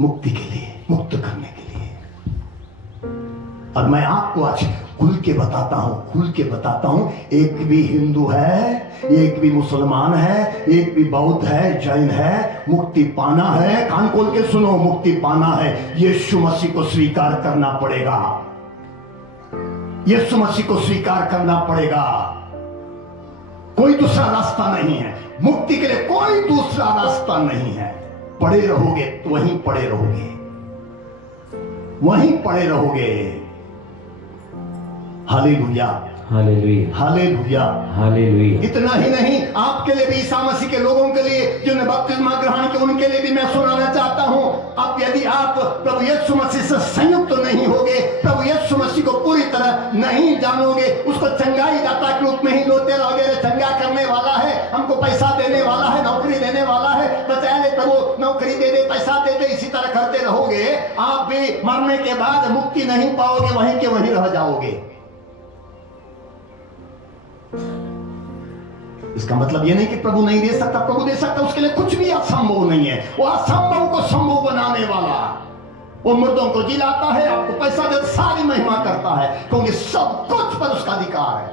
मुक्ति के लिए, मुक्त करने के लिए। और मैं आपको आज खुल के बताता हूं, एक भी हिंदू है, एक भी मुसलमान है, एक भी बौद्ध है, जैन है, मुक्ति पाना है, कान खोल के सुनो, मुक्ति पाना है, यीशु मसीह को स्वीकार करना पड़ेगा। यीशु मसीह को स्वीकार करना पड़ेगा। कोई दूसरा रास्ता नहीं है मुक्ति के लिए, कोई दूसरा रास्ता नहीं है। पड़े रहोगे तो वहीं पड़े रहोगे, वहीं पड़े रहोगे। Hallelujah, hallelujah, hallelujah, hallelujah. इतना ही नहीं, आपके लिए भी, ईसा मसीह के लोगों के लिए जिन्होंने बपतिस्मा ग्रहण किया, उनके लिए भी मैं सुनाना चाहता हूं। अब यदि आप प्रभु यीशु मसीह से संयुक्त तो नहीं होगे, प्रभु यीशु मसीह को पूरी तरह नहीं जानोगे, उसको चंगाई दाता के रूप में ही लोटे रहोगे। चंगा करने वाला है, हमको पैसा देने वाला है, नौकरी देने वाला है, बचाए प्रभु नौकरी दे दे, पैसा दे दे, इसी तरह करते रहोगे, आप भी मरने के बाद मुक्ति नहीं पाओगे, वहीं के वहीं रह जाओगे। इसका मतलब यह नहीं कि प्रभु नहीं दे सकता, प्रभु दे सकता, उसके लिए कुछ भी असंभव नहीं है। वो असंभव को संभव बनाने वाला, वो मुर्दों को जिलाता है, आपको पैसा दे, सारी महिमा करता है, क्योंकि सब कुछ पर उसका अधिकार है।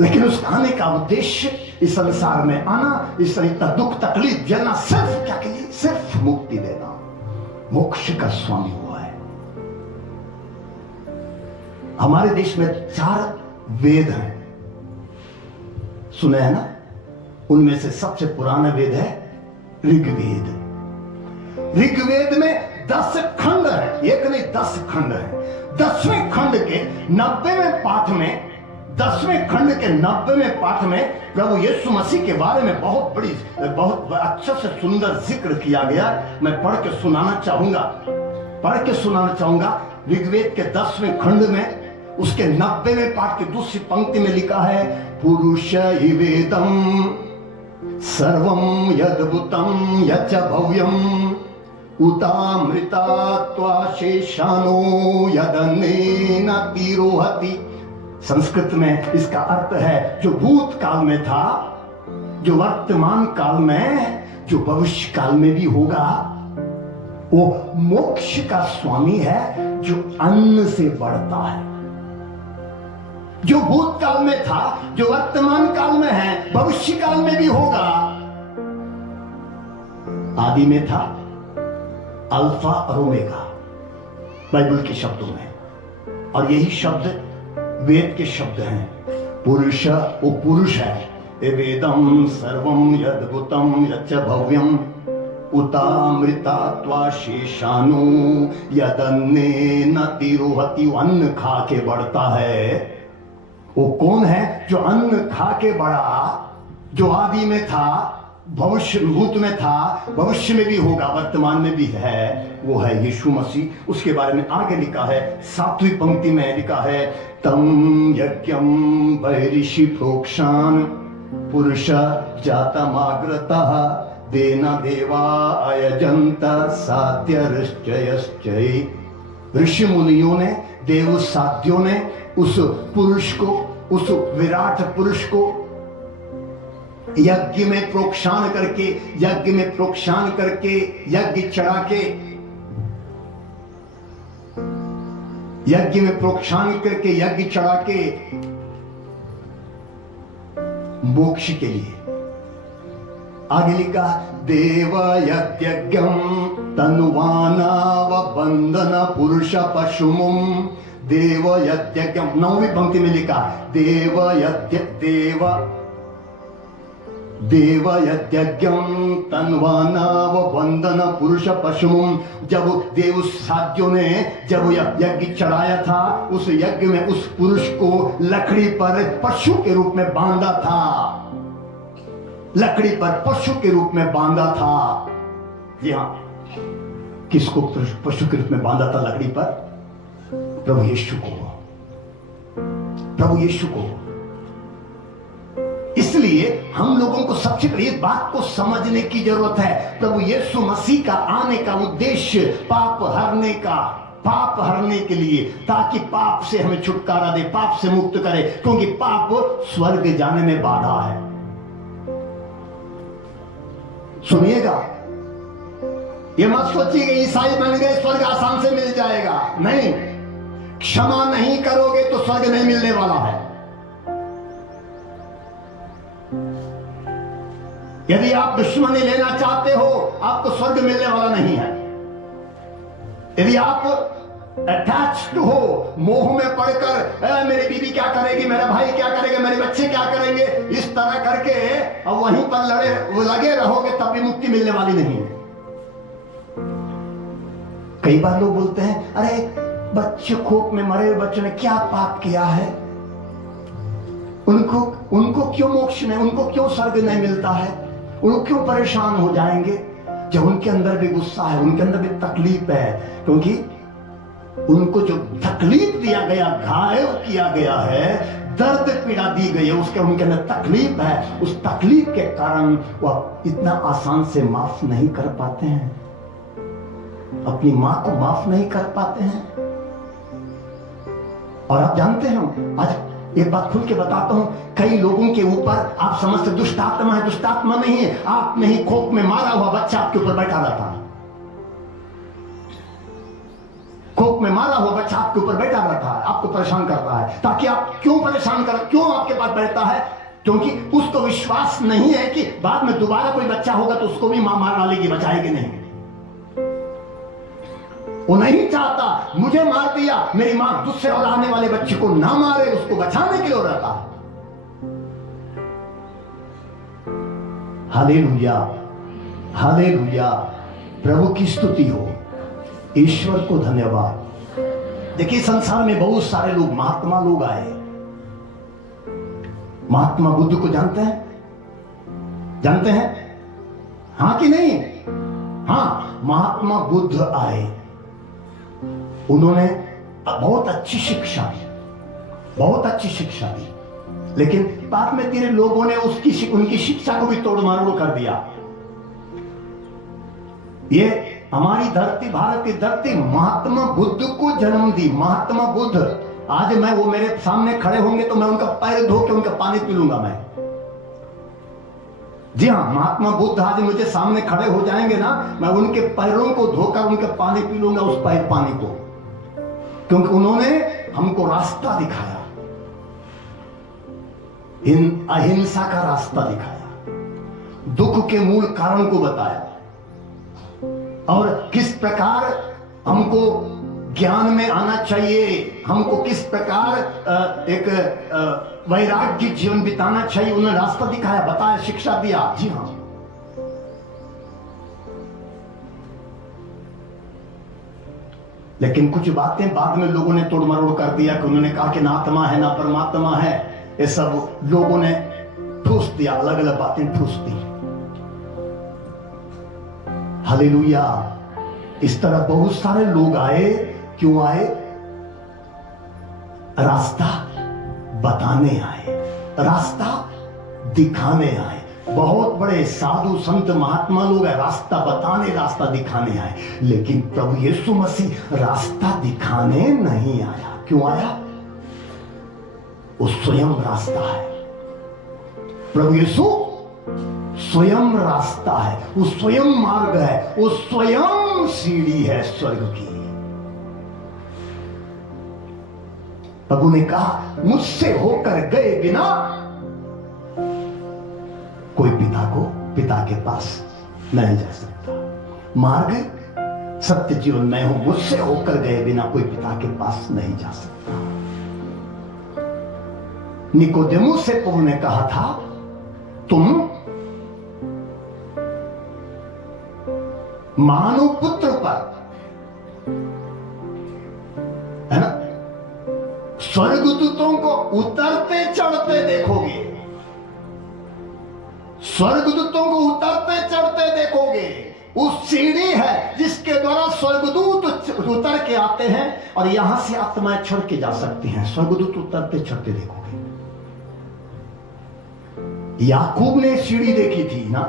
लेकिन उस आने का उद्देश्य, इस संसार में आना, इस इतना दुख तकलीफ झेलना, सिर्फ क्या के लिए? सिर्फ मुक्ति देना, मोक्ष का स्वामी हुआ है। हमारे देश में 4 वेद हैं, सुने हैं ना? उनमें से सबसे पुराना वेद है ऋग्वेद। ऋग्वेद में 10 खंड है, एक नहीं 10 खंड है। 10वें खंड के 90वें पाठ में, 10वें खंड के 90वें पाठ में प्रभु यीशु मसीह के बारे में बहुत अच्छे से सुंदर जिक्र किया गया। मैं पढ़ के सुनाना चाहूंगा। ऋग्वेद के 10वें खंड में उसके 90वें पाठ की दूसरी पंक्ति में लिखा है, पुरुष इवेदम सर्वम यद्भुतम यच्च भव्यम उतामृता त्वाशेषानो यदन्नेन तिरोहति। संस्कृत में इसका अर्थ है, जो भूतकाल में था, जो वर्तमान काल में, जो भविष्य काल में भी होगा, वो मोक्ष का स्वामी है, जो अन्न से बढ़ता है। जो भूतकाल में था, जो वर्तमान काल में है, भविष्य काल में भी होगा। आदि में था, अल्फा और ओमेगा, बाइबल के शब्दों में। और यही शब्द वेद के शब्द हैं। पुरुष, वो पुरुष है। वेदम सर्वम यद्भुतम यच्च भव्यम उतामृता शेषानु यदन्नेन तिरोहति। अन्न खा के बढ़ता है। वो कौन है जो अन्न खा के बढ़ा, जो आदि में था, भविष्य भूत में था, भविष्य में भी होगा, वर्तमान में भी है, वो है यीशु मसीह। उसके बारे में आगे लिखा है, 7वीं पंक्ति में लिखा है, तम यज्ञम बहिर्षि प्रोक्षान पुरुष जातमाग्रतः देना देवा अयजंत सात्यश्चय। ऋषि मुनियों ने, देव साध्यों ने उस पुरुष को, उस विराट पुरुष को यज्ञ में प्रोक्षान करके, यज्ञ चढ़ा के, यज्ञ में प्रोक्षान करके, यज्ञ चढ़ा के मोक्ष के लिए। आगे लिखा, देव यज्ञम तनुवाना व बंधन पुरुष पशुमुम। देव यज्ञम, 9वीं पंक्ति में लिखा, देव यज्ञम तन्वाना व बंधन पुरुष पशुमुम। जब देव साध्यों ने जब यज्ञ चढ़ाया था, उस यज्ञ में उस पुरुष को लकड़ी पर पशु के रूप में बांधा था, लकड़ी पर पशु के रूप में बांधा था। जी हाँ, किसको पशु के रूप में बांधा था लकड़ी पर? प्रभु यीशु को, प्रभु यीशु को। इसलिए हम लोगों को सबसे पहले इस बात को समझने की जरूरत है, प्रभु यीशु मसीह का आने का उद्देश्य पाप हरने के लिए, ताकि पाप से हमें छुटकारा दे, पाप से मुक्त करे, क्योंकि पाप स्वर्ग जाने में बाधा है। सुनिएगा, ये मत सोचिए कि ईसाई बन गए स्वर्ग आसान से मिल जाएगा। नहीं, क्षमा नहीं करोगे तो स्वर्ग नहीं मिलने वाला है। यदि आप दुश्मनी लेना चाहते हो, आपको स्वर्ग मिलने वाला नहीं है। यदि आप अटैच्ड हो, मोह में पड़कर मेरी बीवी क्या करेगी, मेरा भाई क्या करेगा, मेरे बच्चे क्या करेंगे, इस तरह करके अब वहीं पर लगे रहोगे, तब भी मुक्ति मिलने वाली नहीं है। कई बार लोग बोलते हैं, अरे बच्चे खोप में मरे हुए बच्चों ने क्या पाप किया है, उनको क्यों मोक्ष नहीं, उनको क्यों स्वर्ग नहीं मिलता है, वो क्यों परेशान हो जाएंगे। जब उनके अंदर भी गुस्सा है, उनके अंदर भी तकलीफ है, क्योंकि उनको जो तकलीफ दिया गया, घायल किया गया है, दर्द पीड़ा दी गई है, उसके उनके अंदर तकलीफ है। उस तकलीफ के कारण वो इतना आसान से माफ नहीं कर पाते हैं, अपनी मां को माफ नहीं कर पाते हैं। और आप जानते हैं, आज एक बात खुल के बताता हूं, कई लोगों के ऊपर आप समझते दुष्ट आत्मा है, दुष्ट आत्मा नहीं है। आप नहीं, खोप में मारा हुआ बच्चा आपके ऊपर बैठा रहता है, खोप में मारा हुआ बच्चा आपके ऊपर बैठा रहता है, आपको परेशान करता है। ताकि आप क्यों परेशान कर, क्यों आपके पास बैठता है, क्योंकि उसको विश्वास नहीं है कि बाद में दोबारा कोई बच्चा होगा तो उसको भी मां मार डालेगी, बचाएगी नहीं। वो नहीं चाहता मुझे मार दिया, मेरी मां दूसरे और आने वाले बच्चे को ना मारे, उसको बचाने के लिए रहता है। हालेलुया, हालेलुया, प्रभु की स्तुति हो, ईश्वर को धन्यवाद। देखिए, संसार में बहुत सारे लोग, महात्मा लोग आए। महात्मा बुद्ध को जानते हैं? जानते हैं? हां कि नहीं? हां, महात्मा बुद्ध आए, उन्होंने बहुत अच्छी शिक्षा दी, बहुत अच्छी शिक्षा दी, लेकिन बाद में तेरे लोगों ने उनकी शिक्षा को भी तोड़ मरोड़ कर दिया। ये हमारी धरती, भारत की धरती महात्मा बुद्ध को जन्म दी। महात्मा बुद्ध, आज मैं, वो मेरे सामने खड़े होंगे तो मैं उनका पैर धो के उनका पानी पी लूंगा मैं। जी हाँ, महात्मा बुद्ध आज मुझे सामने खड़े हो जाएंगे ना, मैं उनके पैरों को धोकर उनका पानी पी लूंगा, उस पैर पानी को, क्योंकि उन्होंने हमको रास्ता दिखाया, अहिंसा का रास्ता दिखाया, दुख के मूल कारण को बताया, और किस प्रकार हमको ज्ञान में आना चाहिए, हमको किस प्रकार एक वैराग्य जीवन बिताना चाहिए, उन्होंने रास्ता दिखाया, बताया, शिक्षा दिया। जी हाँ, लेकिन कुछ बातें बाद में लोगों ने तोड़ मरोड़ कर दिया कि उन्होंने कहा कि ना आत्मा है ना परमात्मा है, ये सब लोगों ने ठूस दिया, अलग अलग बातें ठूस दी। हालेलुया, इस तरह बहुत सारे लोग आए। क्यों आए? रास्ता बताने आए, रास्ता दिखाने आए। बहुत बड़े साधु संत महात्मा लोग हैं, रास्ता बताने, रास्ता दिखाने आए, लेकिन प्रभु यीशु मसीह रास्ता दिखाने नहीं आया। क्यों आया? वो स्वयं रास्ता है। प्रभु यीशु स्वयं रास्ता है, वो स्वयं मार्ग है, वो स्वयं सीढ़ी है स्वर्ग की। प्रभु ने कहा, मुझसे होकर गए बिना कोई पिता के पास नहीं जा सकता। मार्ग सत्य जीवन मैं हूं, मुझसे होकर गए बिना कोई पिता के पास नहीं जा सकता। निकोदेमुस से प्रभु ने कहा था, तुम मानव पुत्र पर, है ना, स्वर्गदूतों को उतरते चढ़ते देखोगे, स्वर्गदूतों को उतरते चढ़ते देखोगे। उस सीढ़ी है जिसके द्वारा स्वर्गदूत उतर के आते हैं और यहां से आत्माएं चढ़ के जा सकती हैं। स्वर्गदूत उतरते चढ़ते देखोगे। याकूब ने सीढ़ी देखी थी ना,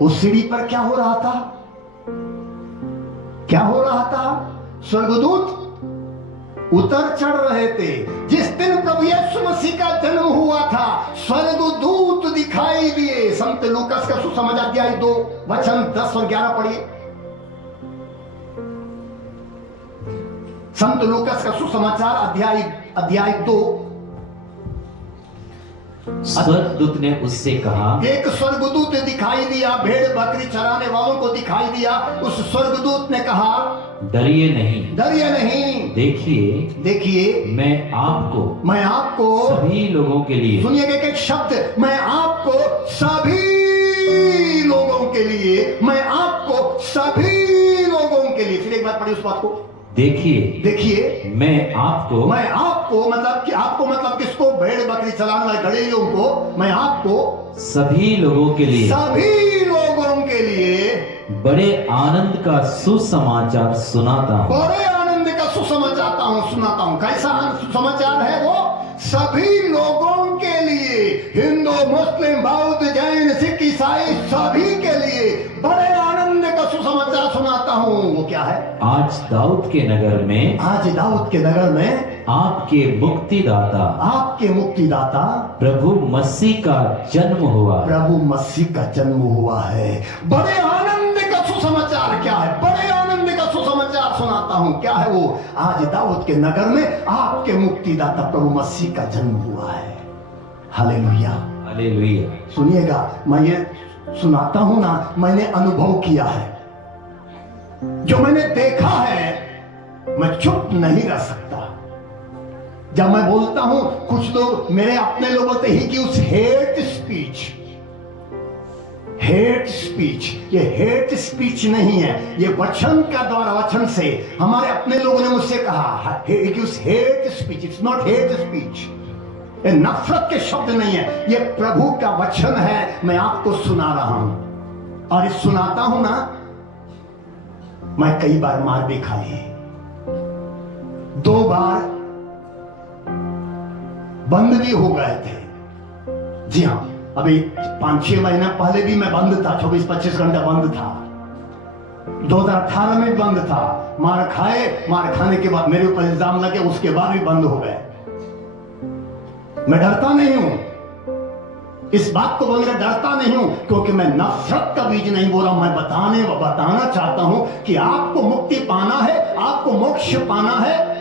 उस सीढ़ी पर क्या हो रहा था? क्या हो रहा था? स्वर्गदूत उतर चढ़ रहे थे। जिस दिन प्रभु यीशु मसीह का जन्म हुआ था, स्वर्गदूत दिखाई दिए। संत लूकस का सुसमाचार अध्याय 2 वचन 10 और 11 पढ़िए। संत लूकस का सुसमाचार अध्याय 2। स्वर्गदूत ने उससे कहा, एक स्वर्गदूत दिखाई दिया, भेड़ बकरी चराने वालों को दिखाई दिया। उस स्वर्गदूत ने कहा, डरिए नहीं, डरिए नहीं, देखिए मैं आपको सभी लोगों के लिए, सुनिएगा एक शब्द, मैं आपको सभी लोगों के लिए, मैं आपको सभी लोगों के लिए। फिर एक बार पढ़िए उस बात को। देखिए मैं आपको मतलब किसको? भेड़ बकरी चलाने वाले गड़ेरियों को। मैं आपको सभी लोगों के लिए बड़े आनंद का सुसमाचार सुनाता हूँ। बड़े आनंद का सुनाता हूँ। कैसा सुसमाचार है वो? सभी लोगों के लिए, हिंदू मुस्लिम बौद्ध जैन सिख ईसाई सभी के लिए बड़े आनंद का सुसमाचार सुनाता हूँ। वो क्या है? आज दाऊद के नगर में आपके मुक्तिदाता प्रभु मसीह का जन्म हुआ है। बड़े आनंद का सुसमाचार क्या है? बड़े आनंद का सुसमाचार सुनाता हूँ। क्या है वो? आज दाऊद के नगर में आपके मुक्तिदाता प्रभु मसीह का जन्म हुआ है। Hallelujah, hallelujah. सुनिएगा, मैं ये सुनाता हूं ना, मैंने अनुभव किया है, जो मैंने देखा है, मैं चुप नहीं रह सकता। जब मैं बोलता हूं, कुछ लोग मेरे अपने लोग बोलते ही कि उस हेट स्पीच, ये हेट स्पीच नहीं है, ये वचन का द्वारा, वचन से हमारे अपने लोगों ने मुझसे कहा कि उस hate speech, it's not hate speech, ये नफरत के शब्द नहीं है, ये प्रभु का वचन है। मैं आपको सुना रहा हूं और इस सुनाता हूं ना, मैं कई बार मार भी खा ली, 2 बार बंद भी हो गए थे। जी हां, अभी 5-6 महीना पहले भी मैं बंद था, 24-25 घंटा बंद था। 2018 में भी बंद था। मार खाने के बाद मेरे ऊपर इल्जाम लगे, उसके बाद भी बंद हो गए। मैं डरता नहीं हूं, इस बात को बोलकर डरता नहीं हूं, क्योंकि मैं नफरत का बीज नहीं बोला। मैं बताना चाहता हूं कि आपको मुक्ति पाना है, आपको मोक्ष पाना है,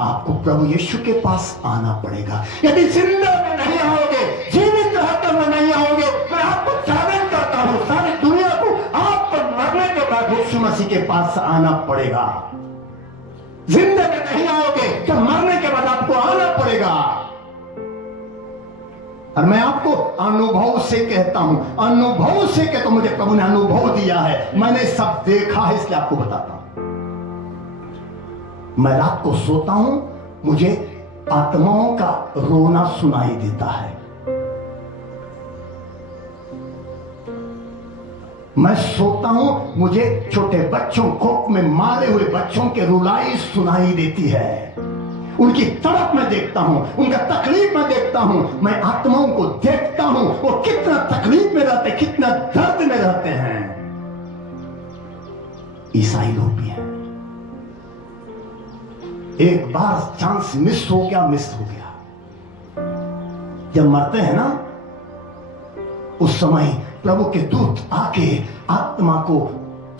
आपको प्रभु यीशु के पास आना पड़ेगा। यदि जिंदा में नहीं आओगे, जीवित रहते हुए नहीं आओगे, मैं आपको चैलेंज करता हूं, सारी दुनिया को, आपको मरने के बाद यीशु मसीह के पास आना पड़ेगा। जिंदा में नहीं आओगे तो मरने के बाद आपको आना पड़ेगा। और मैं आपको अनुभव से कहता हूं, मुझे प्रभु ने अनुभव दिया है, मैंने सब देखा है, इसलिए आपको बताता हूं। मैं रात को सोता हूं, मुझे आत्माओं का रोना सुनाई देता है। मैं सोता हूं, मुझे छोटे बच्चों, कोख में मारे हुए बच्चों के रुलाई सुनाई देती है। उनकी तड़प में देखता हूं, उनका तकलीफ में देखता हूं। मैं आत्माओं को देखता हूं, वो कितना तकलीफ में रहते, कितना दर्द में रहते हैं। ईसाई लोग भी हैं। एक बार चांस मिस हो गया। जब मरते हैं ना, उस समय प्रभु के दूत आके आत्मा को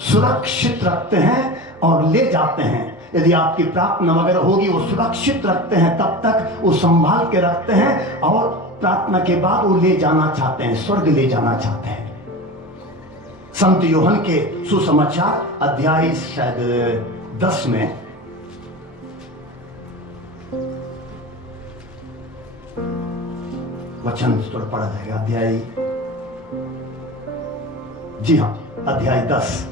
सुरक्षित रखते हैं और ले जाते हैं। यदि आपकी प्रार्थना वगैरह होगी, वो सुरक्षित रखते हैं, तब तक वो संभाल के रखते हैं, और प्रार्थना के बाद वो ले जाना चाहते हैं, स्वर्ग ले जाना चाहते हैं। संत यूहन्ना के सुसमाचार अध्याय शायद 10 में वचन थोड़ा पढ़ा जाएगा। अध्याय, जी हां, अध्याय 10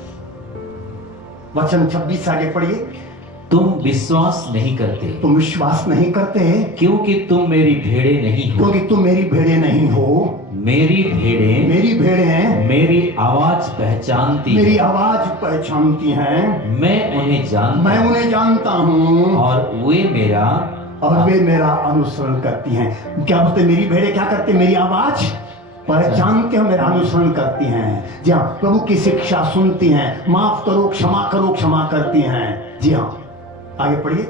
वचन 26 से आगे पढ़िए। तुम विश्वास नहीं करते, क्योंकि तुम मेरी भेड़ें नहीं हो। मेरी भेड़ें मेरी आवाज पहचानती हैं। मैं उन्हें जानता हूं, और वे मेरा अनुसरण करती हैं। क्या बोलते? मेरी भेड़ें क्या करती? मेरी आवाज पहचानते हैं, मेरा अनुसरण करती हैं। जी हाँ, प्रभु की शिक्षा सुनती हैं, माफ करो, क्षमा करती हैं। जी हाँ, आगे पढ़िए।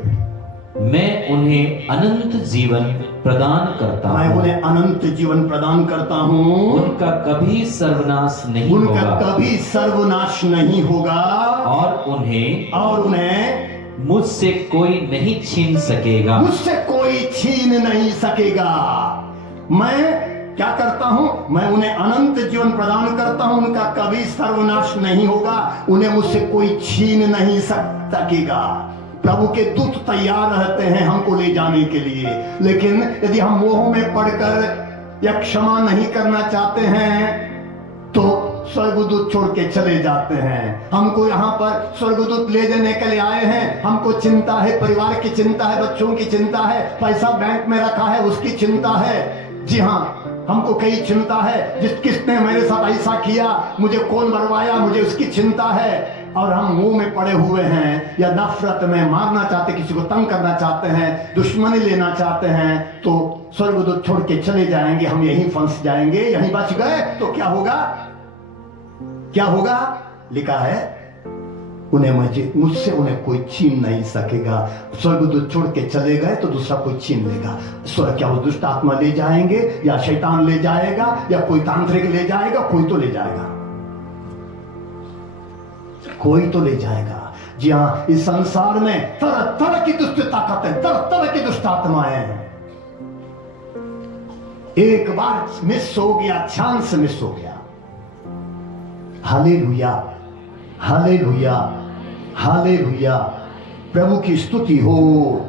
मैं उन्हें अनंत जीवन प्रदान करता मैं हूँ। उन्हें अनंत जीवन प्रदान करता हूँ। उनका कभी सर्वनाश नहीं उनका होगा कभी सर्वनाश नहीं होगा और उन्हें मुझसे कोई नहीं छीन सकेगा। मुझसे कोई छीन नहीं सकेगा। मैं क्या करता हूं? मैं उन्हें अनंत जीवन प्रदान करता हूं। उनका कभी सर्वनाश नहीं होगा, उन्हें मुझसे कोई छीन नहीं सकेगा। प्रभु के दूत तैयार रहते हैं हमको ले जाने के लिए, लेकिन यदि हम मोह में पड़कर या क्षमा नहीं करना चाहते हैं तो स्वर्गदूत छोड़ के चले जाते हैं। हमको यहाँ पर स्वर्गदूत ले जाने के लिए आए हैं। हमको चिंता है, परिवार की चिंता है, बच्चों की चिंता है, पैसा बैंक में रखा है उसकी चिंता है। जी हाँ, हमको कई चिंता है। किसने मेरे साथ ऐसा किया, मुझे कौन मरवाया, मुझे उसकी चिंता है। और हम मुंह में पड़े हुए हैं या नफरत में मारना चाहते, किसी को तंग करना चाहते हैं, दुश्मनी लेना चाहते हैं, तो स्वर्गदूत छोड़ के चले जाएंगे, हम यहीं फंस जाएंगे। यहीं बच गए तो क्या होगा? क्या होगा? लिखा है उन्हें मुझसे उन्हें कोई छीन नहीं सकेगा। स्वर्गदूत छोड़ के चले गए तो दूसरा कोई छीन लेगा। स्वर्ग क्या वो दुष्ट आत्मा ले जाएंगे या शैतान ले जाएगा या कोई तांत्रिक ले जाएगा? कोई तो ले जाएगा, कोई तो ले जाएगा। जी हाँ, इस संसार में तरह तरह की दुष्ट ताकतें, तरह तरह की दुष्ट आत्माएं हैं। एक बार मिस हो गया, चांस मिस हो गया। Hallelujah, hallelujah, hallelujah. प्रभु की स्तुति हो,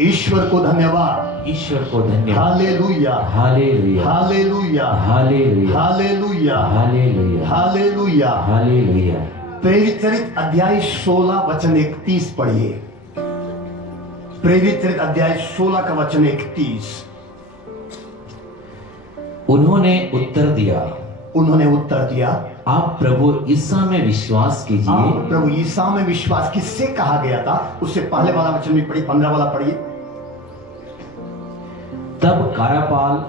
ईश्वर को धन्यवाद, ईश्वर को धन्यवाद। Hallelujah, hallelujah, hallelujah, hallelujah, hallelujah, hallelujah, hallelujah. Hallelujah. प्रेरित चरित अध्याय 16 वचन 31 पढ़िए। प्रेरित चरित अध्याय 16 का वचन 31। उन्होंने उत्तर दिया, आप प्रभु ईसा में विश्वास कीजिए। आप प्रभु ईसा में विश्वास किससे कहा गया था? उससे पहले वाला वचन भी पढ़िए, 15 वाला पढ़िए। तब कारापाल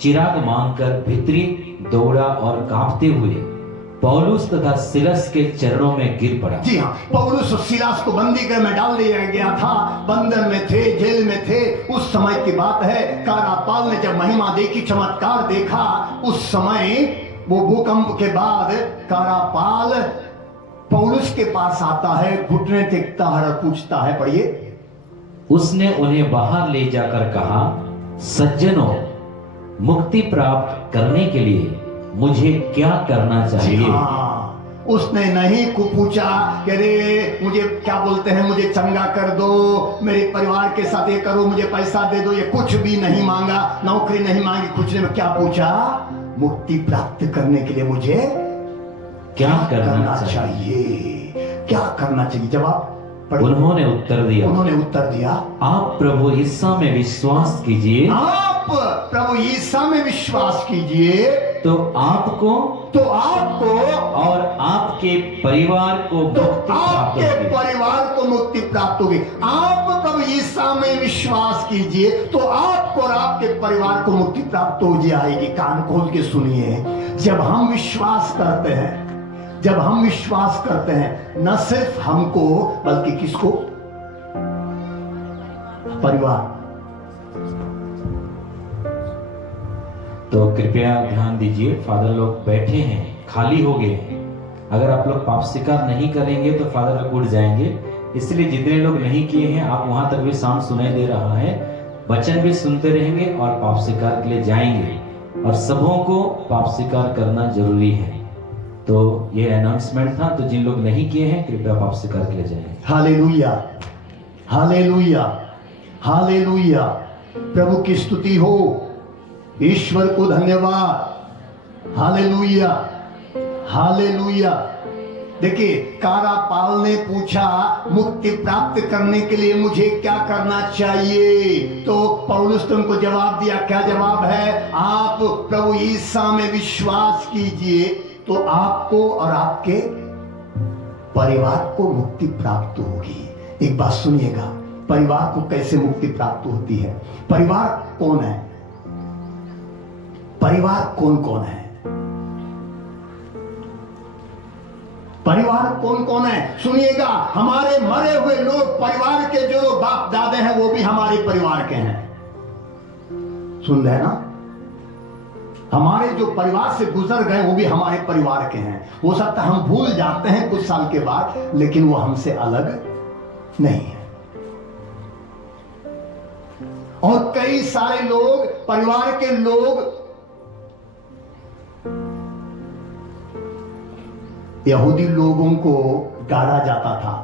चिराग मांगकर भीतरी दौड़ा और कांपते हुए पौलुस तथा सिलस के चरणों में गिर पड़ा। जी हाँ, पौलुस और सिलास को बंदी घर में डाल दिया गया था, बंधन में थे, जेल में थे। उस समय की बात है। कारापाल ने जब महिमा देखी, चमत्कार देखा, उस समय वो भूकंप के बाद कारापाल पौलुस के पास आता है, घुटने टेकता है और पूछता है, पढ़िए। उसने उन्हें बाहर ले जाकर कहा, सज्जनों, मुक्ति प्राप्त करने के लिए मुझे क्या करना चाहिए? हाँ, उसने नहीं को पूछा कि अरे मुझे क्या बोलते हैं, मुझे चंगा कर दो, मेरे परिवार के साथ ये करो, मुझे पैसा दे दो, ये कुछ भी नहीं मांगा, नौकरी नहीं मांगी, कुछ नहीं। क्या पूछा? मुक्ति प्राप्त करने के लिए मुझे क्या करना चाहिए? क्या करना चाहिए? जवाब उन्होंने उत्तर दिया, आप प्रभु ईसा में विश्वास कीजिए। आप प्रभु ईसा में विश्वास कीजिए तो आपको और आपके परिवार को मुक्ति प्राप्त होगी। आप प्रभु ईसा में विश्वास कीजिए तो आपको और आपके परिवार को मुक्ति प्राप्त हो जाएगी। कान खोल के सुनिए। जब हम विश्वास करते हैं, न सिर्फ हमको बल्कि किसको? परिवार। तो कृपया ध्यान दीजिए, फादर लोग बैठे हैं, खाली हो गए हैं। अगर आप लोग पाप स्वीकार नहीं करेंगे तो फादर लोग उठ जाएंगे। इसलिए जितने लोग नहीं किए हैं, आप वहां तक भी साउंड सुनाई दे रहा है, वचन भी सुनते रहेंगे और पाप स्वीकार के लिए जाएंगे। और सबों को पाप स्वीकार करना जरूरी है। तो ये अनाउंसमेंट था। तो जिन लोग नहीं किए हैं, कृपया पाप स्वीकार के लिए जाएंगे। Hallelujah, hallelujah, hallelujah. प्रभु की स्तुति हो, ईश्वर को धन्यवाद। Hallelujah, hallelujah. देखिए, कारापाल ने पूछा मुक्ति प्राप्त करने के लिए मुझे क्या करना चाहिए? तो पौलुस ने उनको जवाब दिया। क्या जवाब है? आप प्रभु ईसा में विश्वास कीजिए तो आपको और आपके परिवार को मुक्ति प्राप्त होगी। एक बात सुनिएगा, परिवार को कैसे मुक्ति प्राप्त होती है? परिवार कौन है? परिवार कौन कौन है? परिवार कौन कौन है? सुनिएगा, हमारे मरे हुए लोग, परिवार के जो लोग बाप दादे हैं, वो भी हमारे परिवार के हैं। सुन रहे ना, हमारे जो परिवार से गुजर गए वो भी हमारे परिवार के हैं। हो सकता है हम भूल जाते हैं कुछ साल के बाद, लेकिन वो हमसे अलग नहीं है। और कई सारे लोग, परिवार के लोग, यहूदी लोगों को गाड़ा जाता था।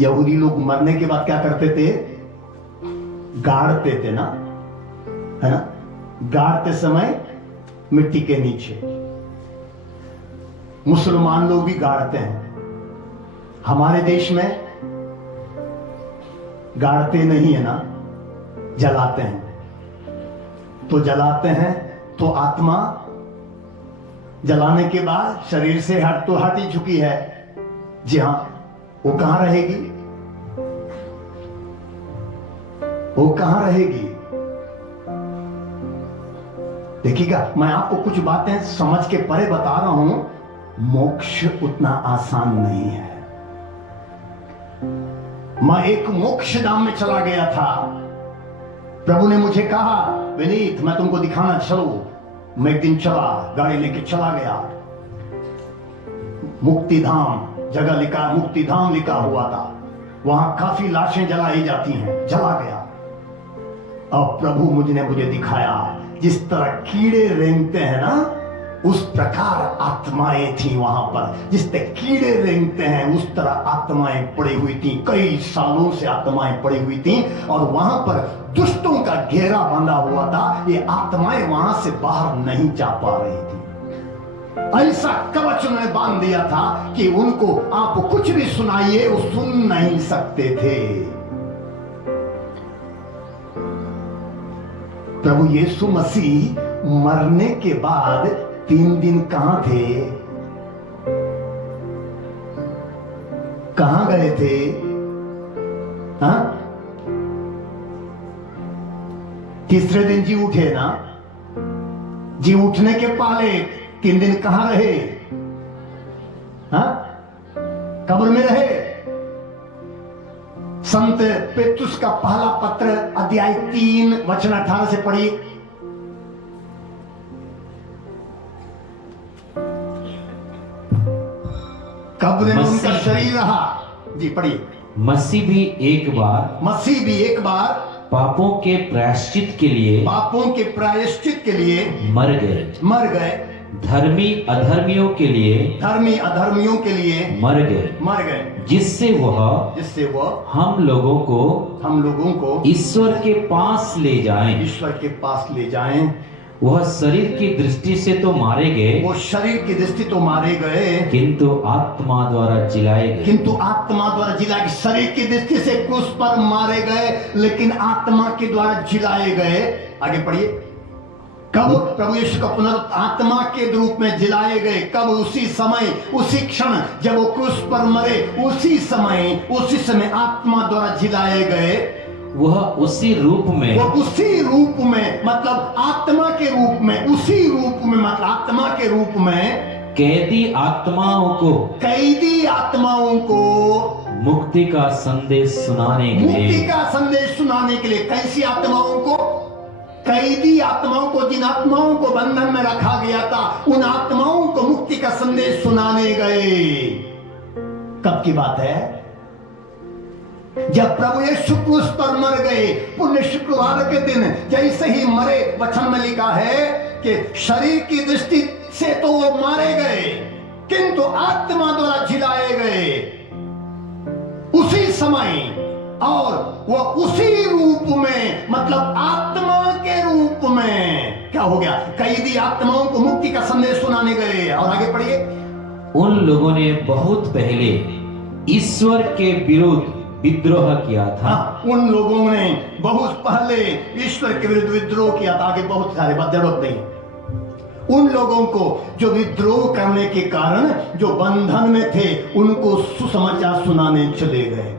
यहूदी लोग मरने के बाद क्या करते थे? गाड़ते थे ना, है ना? गाड़ते समय मिट्टी के नीचे। मुसलमान लोग भी गाड़ते हैं। हमारे देश में गाड़ते नहीं है ना, जलाते हैं। तो जलाते हैं तो आत्मा जलाने के बाद शरीर से हट ही चुकी है। जी हां, वो कहां रहेगी? वो कहां रहेगी? देखिएगा, मैं आपको कुछ बातें समझ के परे बता रहा हूं। मोक्ष उतना आसान नहीं है। मैं एक मोक्ष धाम में चला गया था। प्रभु ने मुझे कहा, विनीत मैं तुमको दिखाना चलूं। मैं एक दिन चला, गाड़ी लेके चला गया। मुक्ति धाम जगह लिखा, मुक्ति धाम लिखा हुआ था। वहां काफी लाशें जलाई जाती हैं। चला गया। अब प्रभु मुझे दिखाया, जिस तरह कीड़े रेंगते हैं ना, उस प्रकार आत्माएं थी वहां पर। जिस तरह कीड़े रेंगते हैं उस तरह आत्माएं पड़ी हुई थी। कई सालों से आत्माएं पड़ी हुई थी और वहां पर दुष्टों का घेरा बंधा हुआ था। ये आत्माएं वहां से बाहर नहीं जा पा रही थी। ऐसा कवच उन्होंने बांध दिया था कि उनको आप कुछ भी सुनाइए वो सुन नहीं सकते थे। प्रभु यीशु मसीह मरने के बाद 3 दिन कहां थे? कहां गए थे? हाँ? तीसरे दिन जी उठे ना। जी उठने के पहले 3 दिन कहां रहे? हाँ? कब्र में रहे। संत पेतुस का पहला पत्र अध्याय 3 वचन 18 से पढ़िए। कब्र में उनका शरीर रहा। जी पढ़िए। मसीह भी एक बार पापों के प्रायश्चित के लिए मर गए। धर्मी अधर्मियों के लिए मर गए, जिससे वह हम लोगों को ईश्वर के पास ले जाएं। वह शरीर की दृष्टि से तो मारे गए, किंतु आत्मा द्वारा जिलाए गए। शरीर की दृष्टि से क्रूस पर मारे गए, लेकिन आत्मा के द्वारा जिलाए गए। आगे पढ़िए। कब? प्रभु यीशु का पुनरुत्थान आत्मा के रूप में जिलाए गए। कब? उसी समय, उसी क्षण जब वो क्रूस पर मरे, उसी समय आत्मा द्वारा जिलाए गए। वह उसी रूप में मतलब आत्मा के रूप में, उसी रूप में मतलब आत्मा के रूप में कैदी आत्माओं को मुक्ति का संदेश सुनाने के लिए। कैसी आत्माओं को? कैदी आत्माओं को, जिन आत्माओं को बंधन में रखा गया था, उन आत्माओं को मुक्ति का संदेश सुनाने गए। कब की बात है? जब प्रभु यीशु क्रूस पर मर गए। पुण्य शुक्रवार के दिन जैसे ही मरे, वचन में लिखा है कि शरीर की दृष्टि से तो वो मारे गए, किंतु आत्मा द्वारा जिलाए गए उसी समय। और वो उसी रूप में, मतलब आत्मा के रूप में क्या हो गया? कैदी आत्माओं को मुक्ति का संदेश सुनाने गए। और आगे पढ़िए। उन लोगों ने बहुत पहले ईश्वर के विरुद्ध विद्रोह किया था। उन लोगों ने बहुत पहले ईश्वर के विरुद्ध विद्रोह किया था। आगे बहुत सारे बात जरूरत नहीं। उन लोगों को जो विद्रोह करने के कारण जो बंधन में थे, उनको सुसमाचार सुनाने चले गए।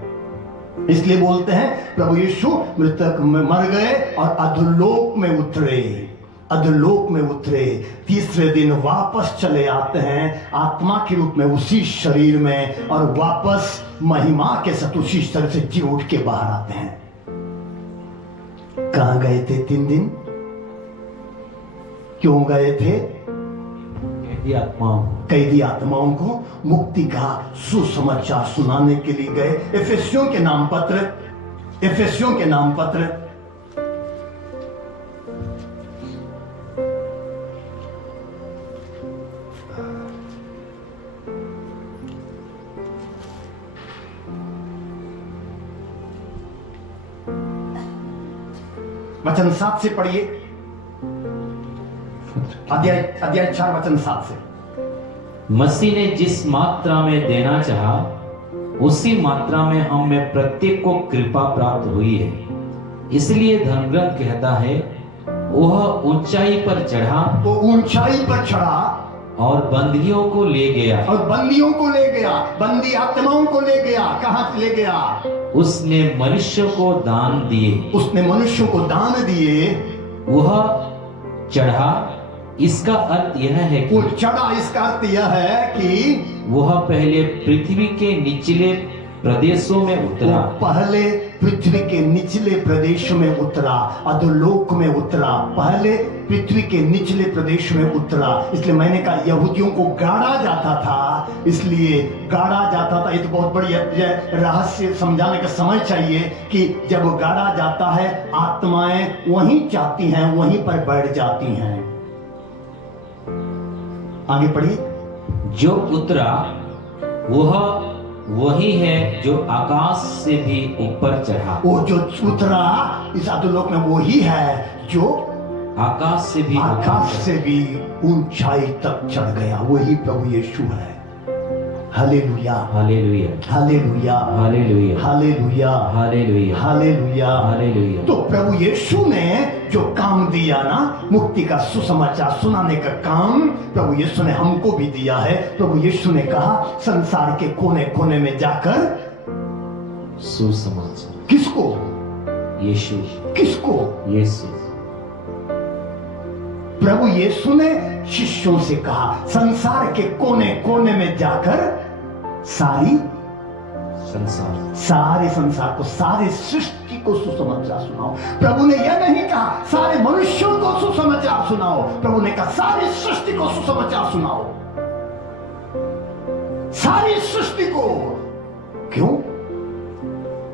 इसलिए बोलते हैं प्रभु यीशु मृतक में मर गए और अधोलोक में उतरे। तीसरे दिन वापस चले आते हैं आत्मा के रूप में उसी शरीर में, और वापस महिमा के साथ उसी शरीर से जी उठ के बाहर आते हैं। कहां गए थे 3 दिन? क्यों गए थे? कैदी आत्माओं को मुक्ति का सुसमाचार सुनाने के लिए गए। एफेसियों के नाम पत्र वचन 7 से पढ़िए। अध्याय 4 वचन 7 से। मसीह ने जिस मात्रा में देना चाहा उसी मात्रा में हम में प्रत्येक को कृपा प्राप्त हुई है। इसलिए धर्मग्रंथ कहता है, वह ऊंचाई पर चढ़ा, और बंदियों को ले गया, बंदी आत्माओं को ले गया। कहां ले गया? उसने मनुष्य को दान दिए। वह चढ़ा, इसका अर्थ यह है कि इसका अर्थ यह है कि वह पहले पृथ्वी के निचले प्रदेशों में उतरा। पहले पृथ्वी के निचले प्रदेश में उतरा, अधोलोक में उतरा। पहले पृथ्वी के निचले प्रदेश में उतरा। इसलिए मैंने कहा यहूदियों को गाड़ा जाता था, इसलिए गाड़ा जाता था। ये तो बहुत बड़ी रहस्य समझाने का समय चाहिए कि जब गाड़ा जाता है आत्माएं वहीं जाती हैं, वहीं पर बैठ जाती हैं। आगे पढ़िए। जो उतरा वह वही है जो आकाश से भी ऊपर चढ़ा। वो जो उतरा इस अधोलोक में वही है जो आकाश से भी ऊंचाई तक चढ़ गया। वही प्रभु यीशु है। Hallelujah, hallelujah, hallelujah, hallelujah, hallelujah, hallelujah, hallelujah, hallelujah. तो प्रभु यीशु ने जो काम दिया ना, मुक्ति का सुसमाचार सुनाने का काम प्रभु यीशु ने हमको भी दिया है। प्रभु यीशु ने कहा संसार के कोने कोने में जाकर सुसमाचार। किसको? यीशु। किसको? यीशु। प्रभु यीशु ने शिष्यों से कहा संसार के कोने कोने में जाकर सारे संसार को, सारे सृष्टि को सुसमाचार सुनाओ। प्रभु ने यह नहीं कहा सारे मनुष्यों को सुसमाचार सुनाओ, प्रभु ने कहा सारी सृष्टि को सुसमाचार सुनाओ। सारी सृष्टि को। क्यों?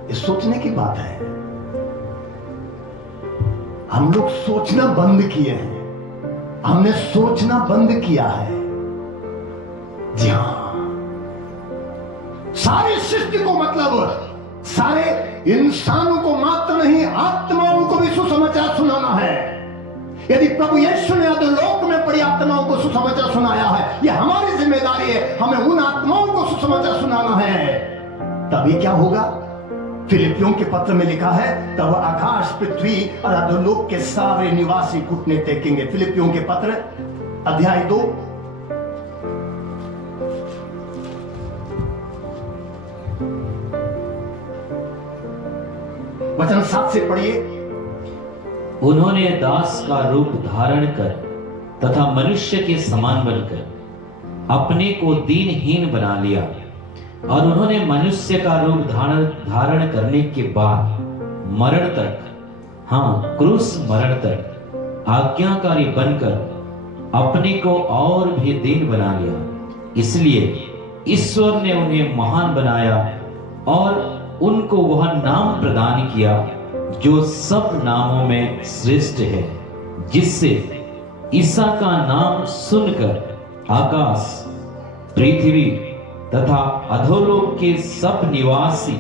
ये सोचने की बात है। हम लोग सोचना बंद किए हैं। हमने सोचना बंद किया है। जी हां, सारी सृष्टि को, मतलब सारे इंसानों को मात्र नहीं, आत्माओं को भी सुसमाचार सुनाना है। यदि प्रभु यीशु ने अधोलोक में पड़ी आत्माओं को सुसमाचार सुनाया है, यह हमारी जिम्मेदारी है। हमें उन आत्माओं को सुसमाचार सुनाना है। तभी क्या होगा? फिलिपियों के पत्र में लिखा है, तब आकाश, पृथ्वी और अधोलोक के सारे निवासी घुटने टेकेंगे। फिलिपियों के पत्र अध्याय 2 वचन 7 से पढ़िए। उन्होंने दास का रूप धारण कर तथा मनुष्य के समान बनकर अपने को दीनहीन बना लिया, और उन्होंने मनुष्य का रूप धारण करने के बाद मरण तक, हाँ क्रूस मरण तक आज्ञाकारी बनकर अपने को और भी दीन बना लिया। इसलिए ईश्वर ने उन्हें महान बनाया और उनको वह नाम प्रदान किया जो सब नामों में श्रेष्ठ है, जिससे ईसा का नाम सुनकर आकाश, पृथ्वी तथा अधोलोक के सब निवासी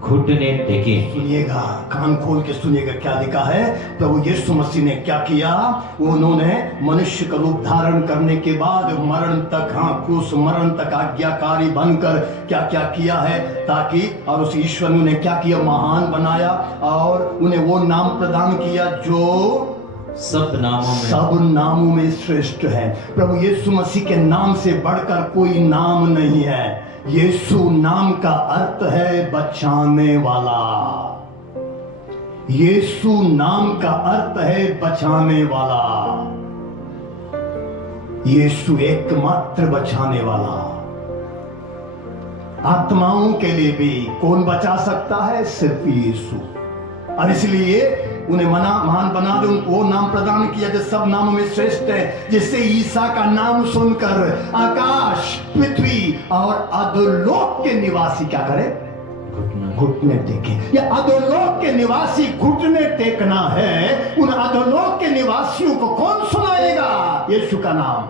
घुटने टेके। सुनिएगा, कान खोल के सुनिएगा क्या लिखा है। प्रभु यीशु मसीह ने क्या किया? उन्होंने मनुष्य का रूप धारण करने के बाद मरण तक, हाँ क्रूस मरण तक आज्ञाकारी बनकर क्या क्या किया है, ताकि, और उस ईश्वर ने क्या किया? महान बनाया और उन्हें वो नाम प्रदान किया जो सब नामों में श्रेष्ठ है। प्रभु यीशु मसीह के नाम से बढ़कर कोई नाम नहीं है। यीशु नाम का अर्थ है बचाने वाला। यीशु नाम का अर्थ है बचाने वाला। यीशु एकमात्र बचाने वाला। आत्माओं के लिए भी कौन बचा सकता है? सिर्फ यीशु। और इसलिए उन्हें महान बना दे, उनको वो नाम प्रदान किया जो सब नामों में श्रेष्ठ है, जिससे ईसा का नाम सुनकर आकाश, पृथ्वी और अधोलोक के निवासी क्या करे? घुटने टेके। या अधोलोक के निवासी घुटने टेकना है, उन अधोलोक के निवासियों को कौन सुनाएगा यीशु का नाम?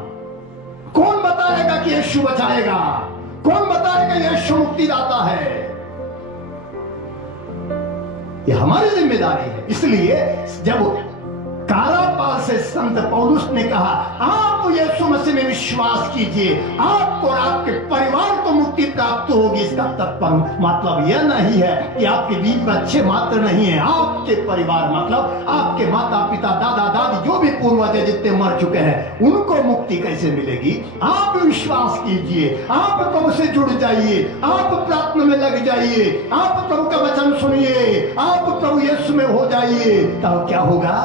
कौन बताएगा कि यीशु बचाएगा? कौन बताएगा यीशु मुक्तिदाता है? ये हमारी जिम्मेदारी है। इसलिए जब कारापाल से संत पौलुस ने कहा आप यीशु मसीह में विश्वास कीजिए, आपको और आपके परिवार को मुक्ति प्राप्त होगी, इसका तात्पर्य मतलब यह नहीं है कि आपके बीच में अच्छे मात्र नहीं है, आपके परिवार मतलब आपके माता पिता दादा दादी जो भी पूर्वज है जितने मर चुके हैं उनको मुक्ति कैसे मिलेगी? आप विश्वास कीजिए, आप प्रभु से जुड़ जाइए, आप प्रार्थना में लग जाइए, आप प्रभु का वचन सुनिए, आप प्रभु यीशु में हो जाइए, तब क्या होगा?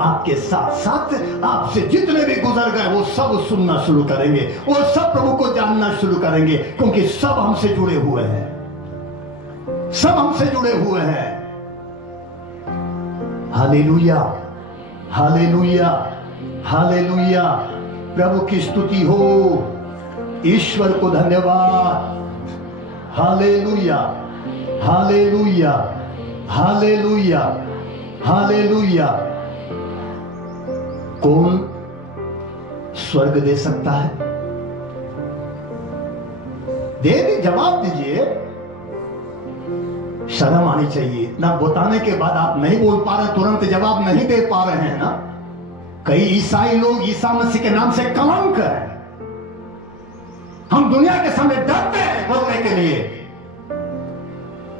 आपके साथ साथ आपसे जितने भी गुजर गए वो सब सुनना शुरू करेंगे, वो सब प्रभु को जानना शुरू करेंगे, क्योंकि सब हमसे जुड़े हुए हैं, सब हमसे जुड़े हुए हैं। Hallelujah, hallelujah, hallelujah. प्रभु की स्तुति हो, ईश्वर को धन्यवाद। Hallelujah, hallelujah, hallelujah, hallelujah. कौन स्वर्ग दे सकता है? दे दी, जवाब दीजिए। शर्म आनी चाहिए ना, बताने के बाद आप नहीं बोल पा रहे, तुरंत जवाब नहीं दे पा रहे हैं ना। कई ईसाई लोग ईसा मसीह के नाम से कलंक है। हम दुनिया के सामने डरते हैं बोलने के लिए।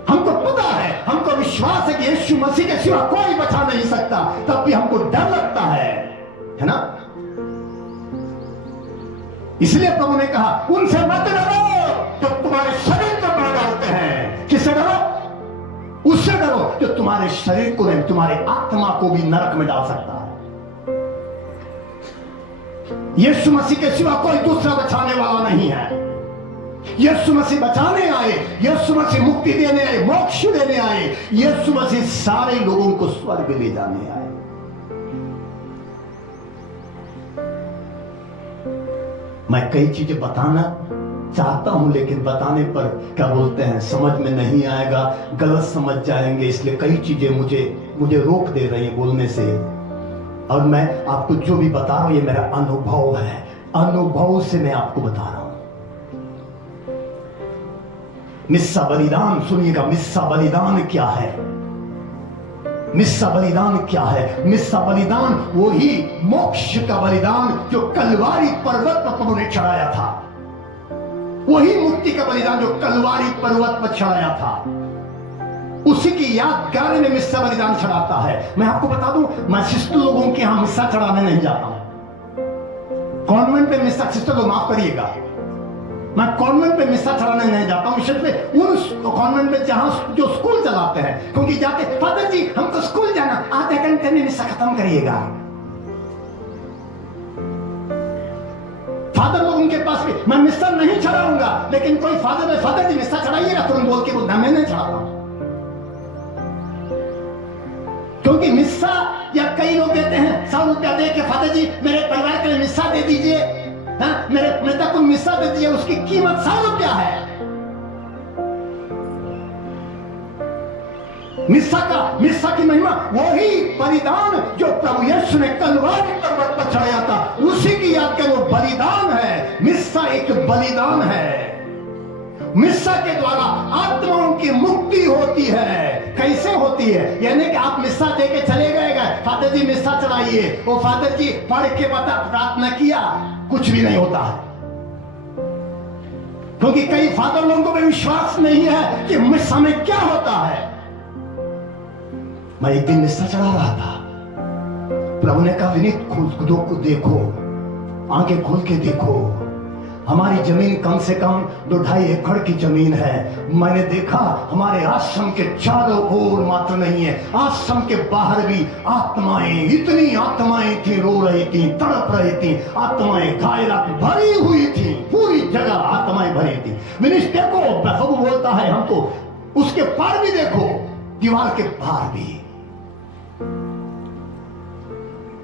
हमको पता है, हमको विश्वास है कि यीशु मसीह के सिवा कोई बचा नहीं सकता, तब भी हमको डर लगता है ना। इसलिए प्रभु ने कहा उनसे मत डरो जो तुम्हारे शरीर को मार डालते हैं। किससे डरो? उससे डरो जो तुम्हारे शरीर को नहीं, तुम्हारे आत्मा को भी नरक में डाल सकता है। यीशु मसीह के सिवा कोई दूसरा बचाने वाला नहीं है। यीशु मसीह बचाने आए, यीशु मसीह मुक्ति देने आए, मोक्ष देने आए, यीशु मसीह सारे लोगों को स्वर्ग ले जाने आए। मैं कई चीजें बताना चाहता हूं, लेकिन बताने पर क्या बोलते हैं समझ में नहीं आएगा, गलत समझ जाएंगे, इसलिए कई चीजें मुझे रोक दे रही हैं बोलने से। और मैं आपको जो भी बता रहा हूं ये मेरा अनुभव है, अनुभव से मैं आपको बता रहा हूं। मिस्सा बलिदान सुनिएगा, मिस्सा बलिदान क्या है? मिस्सा बलिदान क्या है? मिस्सा बलिदान वही मोक्ष का बलिदान जो कलवारी पर्वत पर प्रभु ने चढ़ाया था, वही मुक्ति का बलिदान जो कलवारी पर्वत पर चढ़ाया था, उसी की यादगार में मिस्सा बलिदान चढ़ाता है। मैं आपको बता दूं, मैं सिस्टर लोगों के यहां मिस्सा चढ़ाने नहीं जाता हूं। कॉन्वेंट में मिस्सा, सिस्टर लोग माफ करिएगा, मैं कॉन्वेंट में मिस्सा चढ़ाने नहीं जाता हूं, विशेष में उन कॉन्वेंट में जहां जो स्कूल चलाते हैं, क्योंकि जाते फादर जी हमको स्कूल जाना, आधे घंटे में मिस्सा खत्म करिएगा। फादर लोगों के पास भी मैं मिस्सा नहीं चढ़ाऊंगा, लेकिन कोई फादर जी मिस्सा चढ़ाइएगा तुरंत बोल के बोलता मैं नहीं चढ़ाता हूं, क्योंकि मिस्सा या कई लोग देते हैं 100 रुपया दे के फादर जी मेरे परिवार के लिए मिस्सा दे दीजिए, मेरे तक मिस्सा दे दीजिए, उसकी कीमत 100 रुपया है। मिस्सा की महिमा वही बलिदान जो प्रभु यीशु ने कलवारी पर्वत पर चढ़ाया था, उसी की याद का वो बलिदान है। मिस्सा एक बलिदान है। मिस्सा के द्वारा आत्माओं की मुक्ति होती है। कैसे होती है? यानी कि आप मिस्सा दे के चले गए, फादर जी मिस्सा चढ़ाइए, वो फादर जी पढ़ के बता प्रार्थना किया, कुछ भी नहीं होता है, क्योंकि कई फादर लोगों को भी विश्वास नहीं है कि मिस्सा में क्या होता है। मैं एक दिन मिस्सा चढ़ा रहा था, प्रभु ने कहा विनीत खुद को देखो, आंखें खोल के देखो, हमारी जमीन कम से कम 2-2.5 एकड़ की जमीन है। मैंने देखा हमारे आश्रम के चारों ओर मात्र नहीं है, आश्रम के बाहर भी आत्माएं, इतनी आत्माएं थी, रो रही थी, तड़प रही थी, आत्माएं घायला भरी हुई थी, पूरी जगह आत्माएं भरी थी। विनीत देखो, प्रभु बोलता है हमको, उसके पार भी देखो, दीवार के पार भी।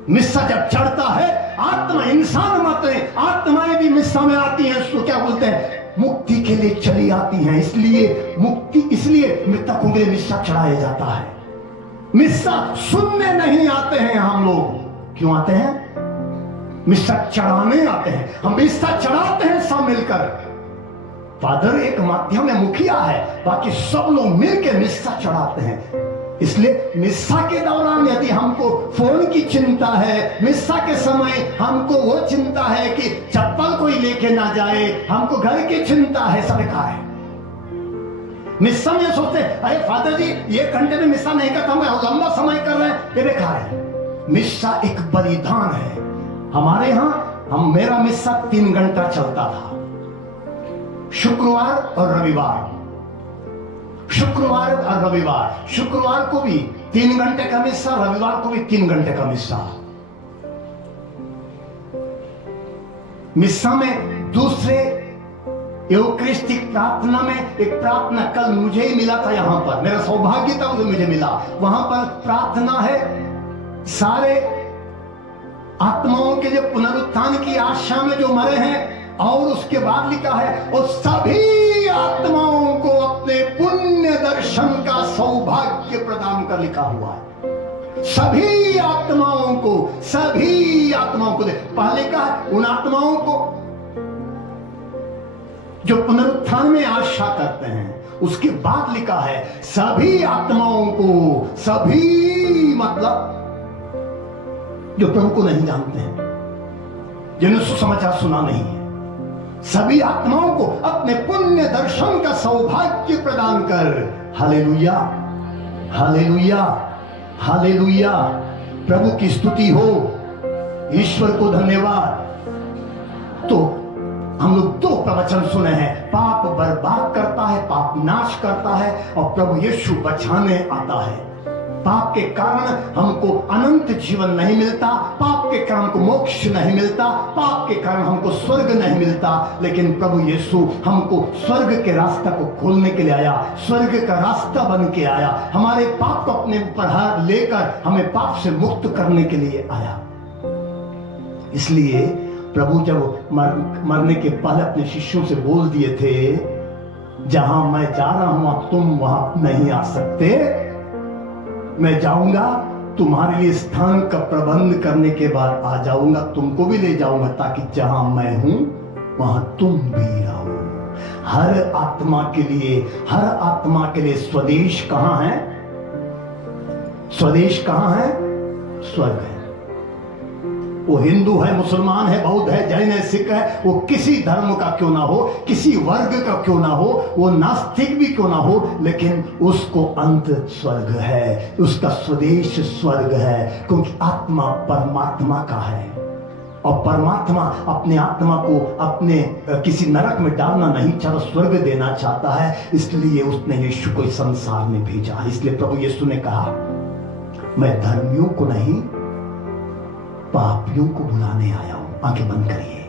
मिस्सा जब चढ़ता है, आत्मा, इंसान मत है, आत्माएं भी मिस्सा में आती हैं, उसको क्या बोलते हैं, मुक्ति के लिए चली आती हैं। इसलिए मृतकों के लिए मिस्सा चढ़ाया जाता है। मिस्सा सुनने नहीं आते हैं हम लोग, क्यों आते हैं? मिस्सा चढ़ाने आते हैं। हम मिस्सा चढ़ाते हैं सब मिलकर। फादर एक माध्यम है, मुखिया है, बाकी सब लोग मिलकर मिस्सा चढ़ाते हैं। इसलिए मिस्सा के दौरान यदि हमको फोन की चिंता है, मिस्सा के समय हमको वो चिंता है कि चप्पल कोई लेके ना जाए, हमको घर की चिंता है, सब बेकार है। मिस्सा में सोचते अरे फादर जी 1 घंटे में मिस्सा नहीं करता, मैं लंबा समय कर रहे हैं, ये बेकार है। मिस्सा एक बलिदान है। हमारे यहां मेरा मिस्सा 3 घंटा चलता था, शुक्रवार और रविवार। शुक्रवार और रविवार, शुक्रवार को भी 3 घंटे का मिस्सा, रविवार को भी 3 घंटे का मिस्सा। मिस्सा में दूसरे यूकरिस्टिक प्रार्थना में एक प्रार्थना कल मुझे ही मिला था, यहां पर मेरा सौभाग्य था, मुझे मिला। वहां पर प्रार्थना है सारे आत्माओं के जो पुनरुत्थान की आशा में जो मरे हैं, और उसके बाद लिखा है और सभी आत्माओं को अपने पुण्य दर्शन का सौभाग्य प्रदान कर, लिखा हुआ है। सभी आत्माओं को, सभी आत्माओं को पहले कहा उन आत्माओं को जो पुनरुत्थान में आशा करते हैं, उसके बाद लिखा है सभी आत्माओं को। सभी मतलब जो प्रभु को नहीं जानते हैं, जिन्हें सुसमाचार सुना नहीं है, सभी आत्माओं को अपने पुण्य दर्शन का सौभाग्य प्रदान कर। Hallelujah, hallelujah, hallelujah. प्रभु की स्तुति हो, ईश्वर को धन्यवाद। तो हम लोग 2 प्रवचन सुने हैं, पाप बर्बाद करता है, पाप नाश करता है, और प्रभु यीशु बचाने आता है। पाप के कारण हमको अनंत जीवन नहीं मिलता, पाप के कारण हमको मोक्ष नहीं मिलता, पाप के कारण हमको स्वर्ग नहीं मिलता, लेकिन प्रभु यीशु हमको स्वर्ग के रास्ता को खोलने के लिए आया, स्वर्ग का रास्ता बन के आया, हमारे पाप को अपने ऊपर हाथ लेकर हमें पाप से मुक्त करने के लिए आया। इसलिए प्रभु जब मरने के पहले अपने शिष्यों से बोल दिए थे, जहां मैं जा रहा हूं तुम वहां नहीं आ सकते, मैं जाऊंगा तुम्हारे लिए स्थान का प्रबंध करने के बाद आ जाऊंगा, तुमको भी ले जाऊंगा, ताकि जहां मैं हूं वहां तुम भी रहो। हर आत्मा के लिए स्वदेश कहां है? स्वदेश कहां है? स्वर्ग है। वो हिंदू है, मुसलमान है, बौद्ध है, जैन है, सिख है, वो किसी धर्म का क्यों ना हो, किसी वर्ग का क्यों ना हो, वो नास्तिक भी क्यों ना हो, लेकिन उसको अंत स्वर्ग है, उसका स्वदेश स्वर्ग है, क्योंकि आत्मा परमात्मा का है। और परमात्मा अपने आत्मा को अपने किसी नरक में डालना नहीं चाहता, स्वर्ग देना चाहता है। इसलिए उसने यीशु को इस संसार में भेजा। इसलिए प्रभु यीशु ने कहा, मैं धर्मियों को नहीं पापियों को बुलाने आया हूं। आंखें बंद करिए।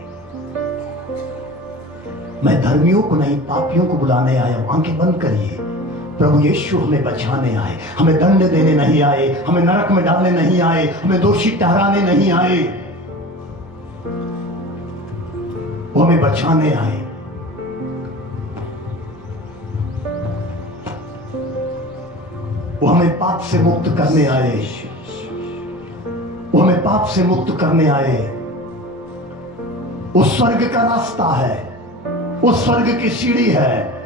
मैं धर्मियों को नहीं पापियों को बुलाने आया हूं। आंखें बंद करिए। प्रभु यीशु हमें बचाने आए, हमें दंड देने नहीं आए, हमें नरक में डालने नहीं आए, हमें दोषी ठहराने नहीं आए, वो हमें बचाने आए। वो हमें पाप से मुक्त करने आए, वो हमें पाप से मुक्त करने आए। वो स्वर्ग का रास्ता है, वो स्वर्ग की सीढ़ी है।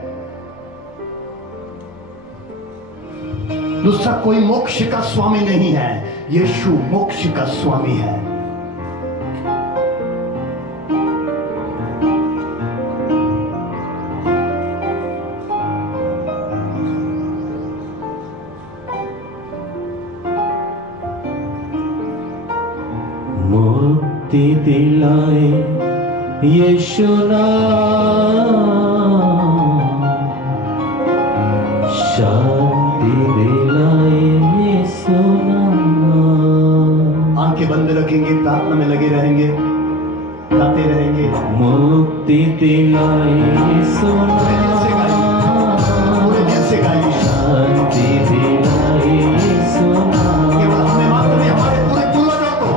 दूसरा कोई मोक्ष का स्वामी नहीं है, यीशु मोक्ष का स्वामी है। मुक्ति दिलाए यीशु नाम, शांति दिलाए यीशु नाम। आंखें बंद रखेंगे, प्रार्थना में लगे रहेंगे, गाते रहेंगे। मुक्ति दिलाए यीशु नाम, पूरे दिल से गाइए। शांति दिलाए यीशु नाम, केवल हमें मात्र नहीं, हमारे पूरे पूर्वजों को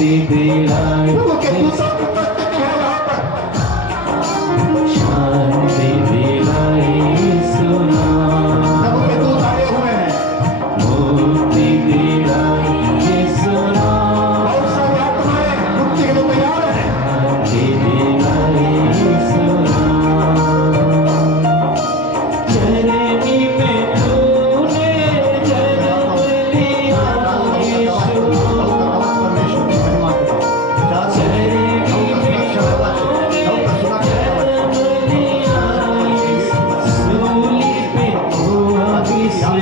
मुक्ति दिलाई शांति दिलाई सुना मुक्ति दिलाई सुना शांति दिलाई सुना चरनी में तूने जन्म लिया यीशु चरनी में सूली पे हुआ विश्राम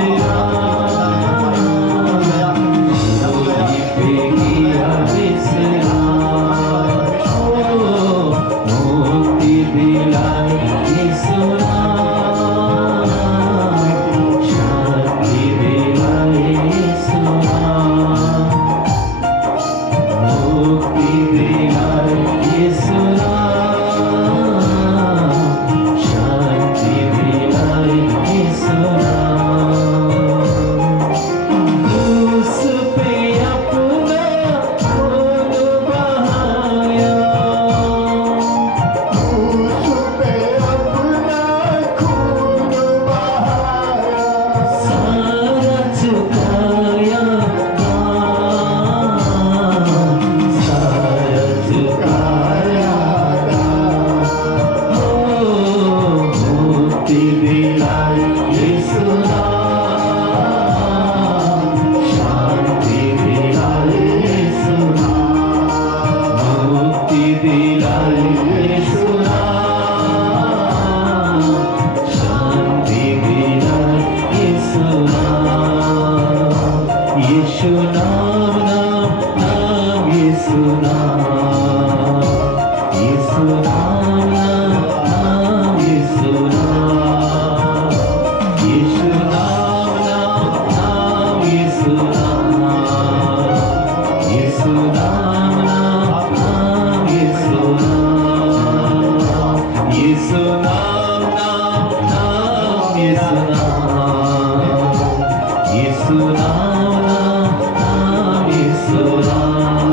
सूली पे किया विश्राम मुक्ति दिलाई सुना शांति दिलाई सुना मुक्ति दिलाई सुना शांति दिलाई सुना उस पे अपना खून बहाया सारा चुकाया सारा चुकाया मुक्ति दिलाई सुना शांति दिलाई सुना मुक्ति दिलाई सुना शांति दिलाई सुना यीशु नाम नाम नाम यीशु नाम यीशु नाम नाम नाम यीशु नाम यीशु नाम नाम नाम यीशु नाम यीशु नाम नाम नाम यीशु नाम यीशु नाम नाम नाम यीशु नाम यीशु नाम नाम नाम यीशु नाम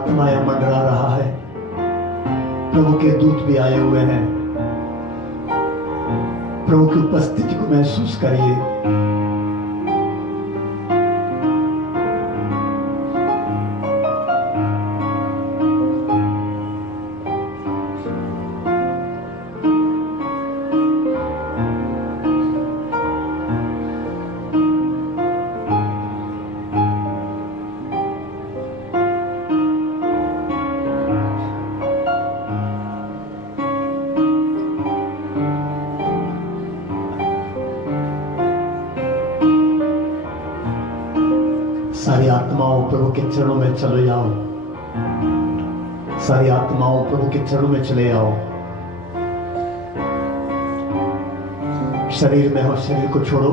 आत्मा यह मंडरा रहा है, प्रभु के दूत भी आए हुए हैं। प्रभु की उपस्थिति को महसूस करिए। सारी आत्माओं प्रभु के चरणों में चले जाओ। सारी आत्माओं प्रभु के चरणों में चले आओ। शरीर में हो, शरीर को छोड़ो,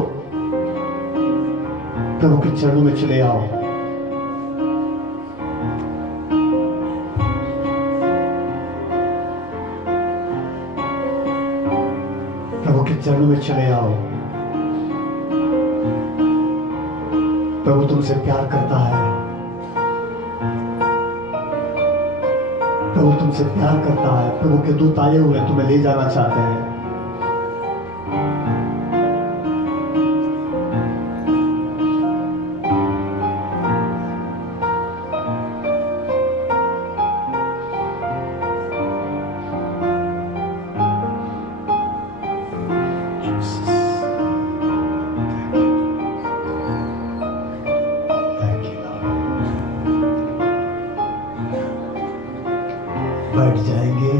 प्रभु के चरणों में चले आओ। प्रभु के चरणों में चले आओ। प्रभु तुमसे प्यार करता है। प्रभु तुमसे प्यार करता है। प्रभु के दूत आए हुए तुम्हें ले जाना चाहते हैं। बैठ जाएंगे।